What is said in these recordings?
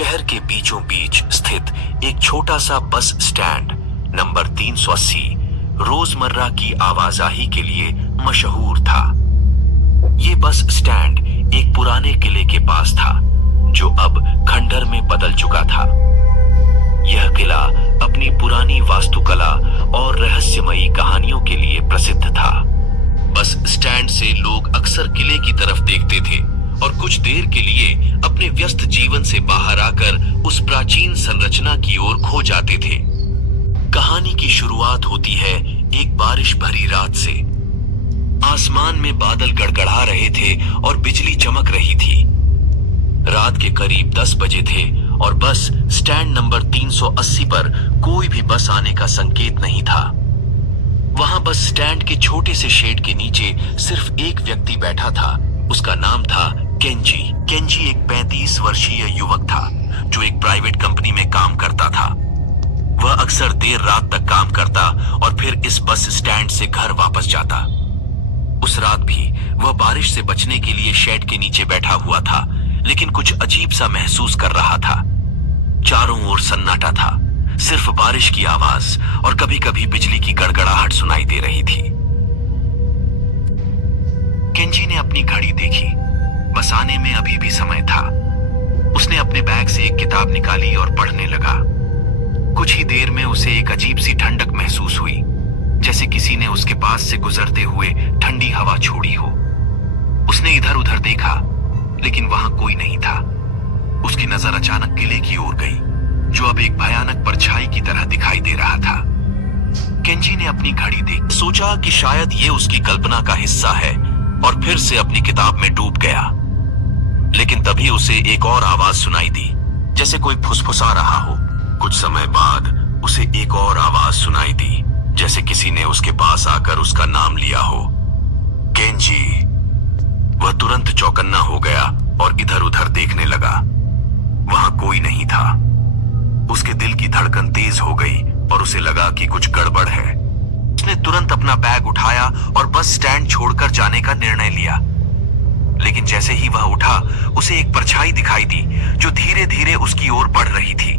शहर के बीचों बीच स्थित एक छोटा सा बस स्टैंड नंबर 380 रोजमर्रा की आवाजाही के लिए मशहूर था। ये बस स्टैंड एक पुराने किले के पास था जो अब खंडर में बदल चुका था। यह किला अपनी पुरानी वास्तुकला और रहस्यमयी कहानियों के लिए प्रसिद्ध था। बस स्टैंड से लोग अक्सर किले की तरफ देखते थे और कुछ देर के लिए अपने व्यस्त जीवन से बाहर आकर उस प्राचीन संरचना की ओर खो जाते थे। कहानी की शुरुआत होती है एक बारिश भरी रात से। आसमान में बादल गड़गड़ा रहे थे और बिजली चमक रही थी। रात के करीब 10 बजे थे और बस स्टैंड नंबर 380 पर कोई भी बस आने का संकेत नहीं था। वहां बस स्टैंड के छोटे से शेड के नीचे सिर्फ एक व्यक्ति बैठा था। उसका नाम था केंजी। केंजी एक 35 वर्षीय युवक था जो एक प्राइवेट कंपनी में काम करता था। वह अक्सर देर रात तक काम करता और फिर इस बस स्टैंड से घर वापस जाता। उस रात भी वह बारिश से बचने के लिए शेड के नीचे बैठा हुआ था, लेकिन कुछ अजीब सा महसूस कर रहा था। चारों ओर सन्नाटा था, सिर्फ बारिश की आवाज और कभी कभी बिजली की गड़गड़ाहट सुनाई दे रही थी। केंजी ने अपनी घड़ी देखी। बस आने में अभी भी समय था। उसने अपने बैग से एक किताब निकाली और पढ़ने लगा। कुछ ही देर में उसे एक अजीब सी ठंडक महसूस हुई, जैसे किसी ने उसके पास से गुजरते हुए ठंडी हवा छोड़ी हो। उसने इधर उधर देखा, लेकिन वहां कोई नहीं था। उसकी नजर अचानक किले की ओर गई, जो अब एक भयानक परछाई की तरह दिखाई दे रहा था। केंजी ने अपनी घड़ी देख सोचा कि शायद ये उसकी कल्पना का हिस्सा है और फिर से अपनी किताब में डूब गया। लेकिन तभी उसे एक और आवाज सुनाई दी, जैसे कोई फुसफुसा रहा हो। कुछ समय बाद उसे एक और आवाज सुनाई दी, जैसे किसी ने उसके पास आकर उसका नाम लिया हो, केंजी। वह तुरंत चौकन्ना हो गया और इधर उधर देखने लगा। वहां कोई नहीं था। उसके दिल की धड़कन तेज हो गई और उसे लगा कि कुछ गड़बड़ है। उसने तुरंत अपना बैग उठाया और बस स्टैंड छोड़कर जाने का निर्णय लिया। लेकिन जैसे ही वह उठा, उसे एक परछाई दिखाई दी जो धीरे धीरे उसकी ओर बढ़ रही थी।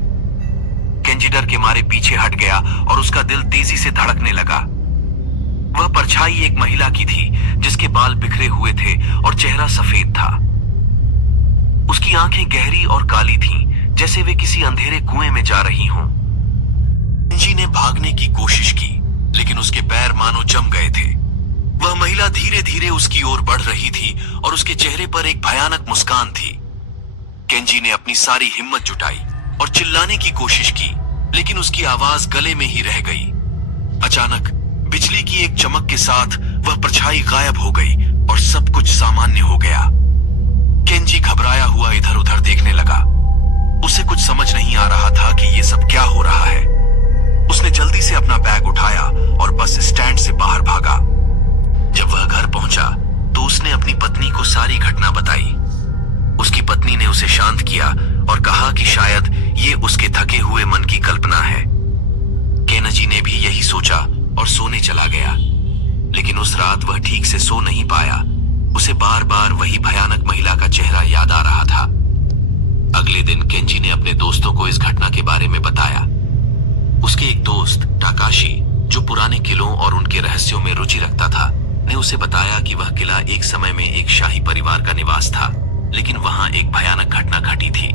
केंजी डर के मारे पीछे हट गया और उसका दिल तेजी से धड़कने लगा। वह परछाई एक महिला की थी जिसके बाल बिखरे हुए थे और चेहरा सफेद था। उसकी आंखें गहरी और काली थीं, जैसे वे किसी अंधेरे कुएं में जा रही हों। केंजी ने भागने की कोशिश की, लेकिन उसके पैर मानो जम गए थे। वह महिला धीरे धीरे उसकी ओर बढ़ रही थी और उसके चेहरे पर एक भयानक मुस्कान थी। केंजी ने अपनी सारी हिम्मत जुटाई और चिल्लाने की कोशिश की, लेकिन उसकी आवाज गले में ही रह गई। अचानक बिजली की एक चमक के साथ वह परछाई गायब हो गई और सब कुछ सामान्य हो गया। केंजी घबराया हुआ इधर उधर देखने लगा। उसे कुछ समझ नहीं आ रहा था कि ये सब क्या हो रहा है। उसने जल्दी से अपना बैग उठाया और बस स्टैंड से बाहर भागा। जब वह घर पहुंचा तो उसने अपनी पत्नी को सारी घटना बताई। उसकी पत्नी ने उसे शांत किया और कहा कि शायद ये उसके थके हुए मन की कल्पना है। केंजी ने भी यही सोचा और सोने चला गया। लेकिन उस रात वह ठीक से सो नहीं पाया। उसे बार बार वही भयानक महिला का चेहरा याद आ रहा था। अगले दिन केंजी ने अपने दोस्तों को इस घटना के बारे में बताया। उसके एक दोस्त टाकाशी, जो पुराने किलों और उनके रहस्यों में रुचि रखता था, ने उसे बताया कि वह किला एक समय में एक शाही परिवार का निवास था, लेकिन वहां एक भयानक घटना घटी थी।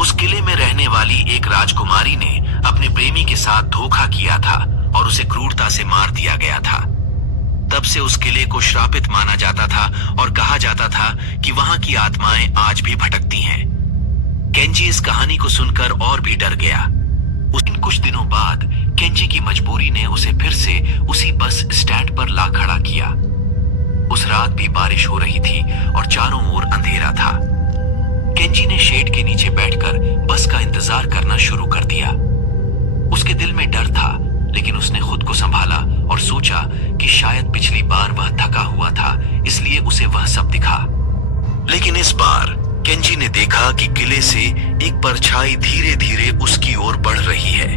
उस किले में रहने वाली एक राजकुमारी ने अपने प्रेमी के साथ धोखा किया था और उसे क्रूरता से मार दिया गया था। तब से उस किले को श्रापित माना जाता था और कहा जाता था कि वहां की आत्माएं आज भी भटकती हैं। केंजी इस कहानी को सुनकर और भी डर गया। कुछ दिनों बाद केंजी की मजबूरी ने उसे फिर से उसी बस स्टैंड पर ला खड़ा किया। उस रात भी बारिश हो रही थी और चारों ओर अंधेरा था। केंजी ने शेड के नीचे बैठकर बस का इंतजार करना शुरू कर दिया। उसके दिल में डर था, लेकिन उसने खुद को संभाला और सोचा कि शायद पिछली बार वह थका हुआ था, इसलिए उसे वह सब दिखा। लेकिन इस बार केंजी ने देखा कि किले से एक परछाई धीरे धीरे उसकी ओर बढ़ रही है।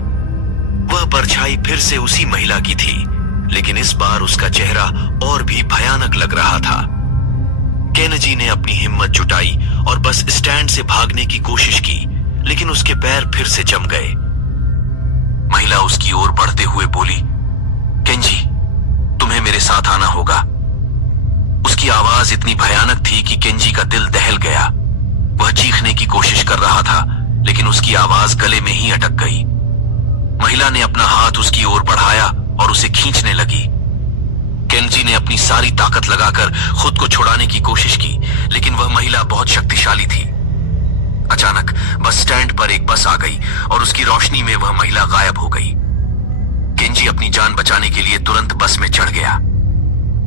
वह परछाई फिर से उसी महिला की थी, लेकिन इस बार उसका चेहरा और भी भयानक लग रहा था। केनेजी ने अपनी हिम्मत जुटाई और बस स्टैंड से भागने की कोशिश की, लेकिन उसके पैर फिर से जम गए। महिला उसकी ओर बढ़ते हुए बोली, केंजी, तुम्हें मेरे साथ आना होगा। उसकी आवाज इतनी भयानक थी कि केंजी का दिल दहल गया। वह चीखने की कोशिश कर रहा था, लेकिन उसकी आवाज गले में ही अटक गई। महिला ने अपना हाथ उसकी ओर बढ़ाया और उसे खींचने लगी। केंजी ने अपनी सारी ताकत लगाकर खुद को छुड़ाने की कोशिश की, लेकिन वह महिला बहुत शक्तिशाली थी। अचानक बस स्टैंड पर एक बस आ गई और उसकी रोशनी में वह महिला गायब हो गई। केंजी अपनी जान बचाने के लिए तुरंत बस में चढ़ गया।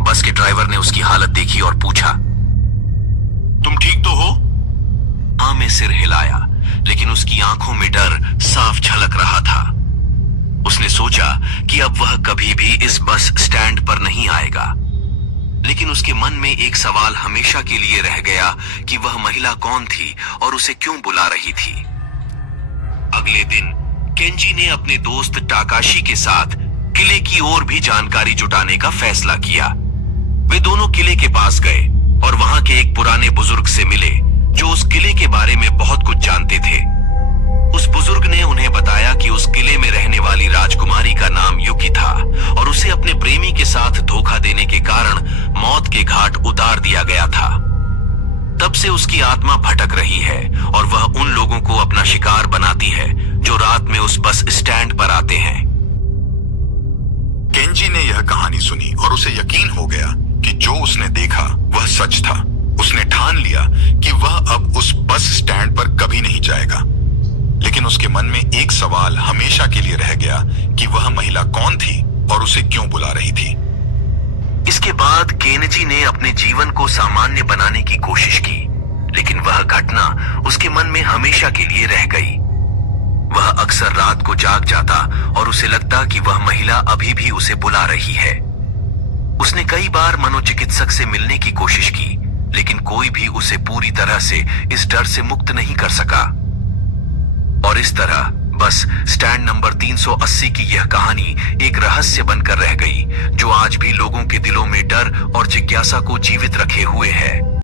बस के ड्राइवर ने उसकी हालत देखी और पूछा, तुम ठीक तो हो? हाँ, में सिर हिलाया, लेकिन उसकी आंखों में डर साफ झलक रहा था। उसने सोचा कि अब वह कभी भी इस बस स्टैंड पर नहीं आएगा, लेकिन उसके मन में एक सवाल हमेशा के लिए रह गया कि वह महिला कौन थी और उसे क्यों बुला रही थी। अगले दिन केंजी ने अपने दोस्त टाकाशी के साथ किले की ओर भी जानकारी जुटाने का फैसला किया। वे दोनों किले के पास गए और वहां के एक पुराने बुजुर्ग से मिले जो उस किले के बारे में बहुत कुछ जानते थे। उस बुजुर्ग ने उन्हें बताया कि उस किले में रहने वाली राजकुमारी का नाम युकी था और उसे अपने प्रेमी के साथ धोखा देने के कारण मौत के घाट उतार दिया गया था। तब से उसकी आत्मा भटक रही है और वह उन लोगों को अपना शिकार बनाती है जो रात में उस बस स्टैंड पर आते हैं। केंजी ने यह कहानी सुनी और उसे यकीन हो गया कि जो उसने देखा वह सच था। उसने ठान लिया कि वह अब उस बस स्टैंड पर कभी नहीं जाएगा, लेकिन उसके मन में एक सवाल हमेशा के लिए रह गया कि वह महिला कौन थी और उसे क्यों बुला रही थी। इसके बाद केनेजी ने अपने जीवन को सामान्य बनाने की कोशिश की, लेकिन वह घटना उसके मन में हमेशा के लिए रह गई। वह अक्सर रात को जाग जाता और उसे लगता कि वह महिला अभी भी उसे बुला रही है। उसने कई बार मनोचिकित्सक से मिलने की कोशिश की, लेकिन कोई भी उसे पूरी तरह से इस डर से मुक्त नहीं कर सका। और इस तरह बस स्टैंड नंबर 380 की यह कहानी एक रहस्य बनकर रह गई, जो आज भी लोगों के दिलों में डर और जिज्ञासा को जीवित रखे हुए है।